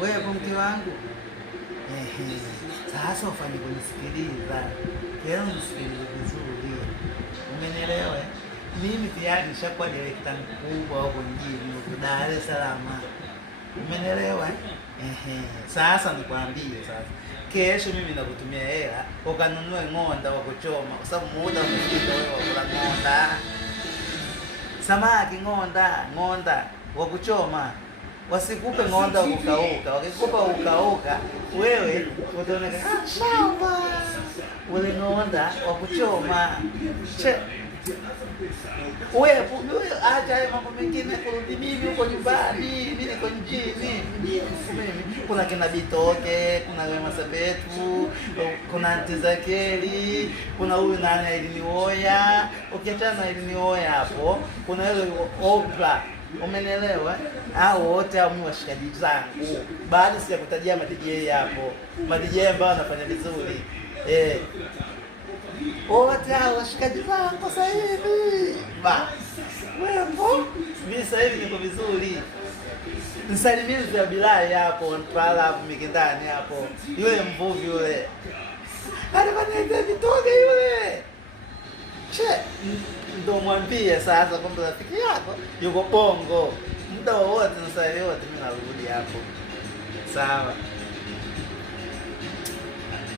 wewe mke wangu. Ehe, sasa ufanye kunisikiliza, tena unisikilize vizuri, umenielewa? Mimi tayari nishakuwa direkta mkubwa huko mjini huko Dar es Salaam, umenielewa? Ehe, sasa nikwambie sasa, kesho mimi nakutumia hela ukanunue ng'onda wa kuchoma, kwa sababu muda umefika wewe wa kula ng'onda, samaki ng'onda wa kuchoma. Wasikupe ng'onda wa kukauka. Wakikupa ukauka, wewe utaonekana shamba. Ule ng'onda wa kuchoma. Che. Wewe acha mambo mengine, kurudi mimi huko nyumbani, mimi niko mjini. Mimi kuna kina Bitoke, kuna Wema Sepetu, kuna Aunty Zakeli, kuna huyu nani Elinioya. Ukiachana na Elinioya hapo, kuna yule Oprah. Umenielewa? Hao wote hao ni washikaji zangu. Baada sijakutajia ma DJ hapo. Ma DJ ambao wanafanya vizuri. Wote hao washikaji zangu sasa hivi. Wewe mimi sasa hivi niko vizuri. Msalimie za Bilal hapo, pala hapo Mikindani hapo. Yule mvuvi yule. Anafanya Bitoke yule. Che, ndo mwambie sasa kwamba rafiki yako yuko Bongo. Muda wowote na saa yote mimi narudi hapo. Sawa.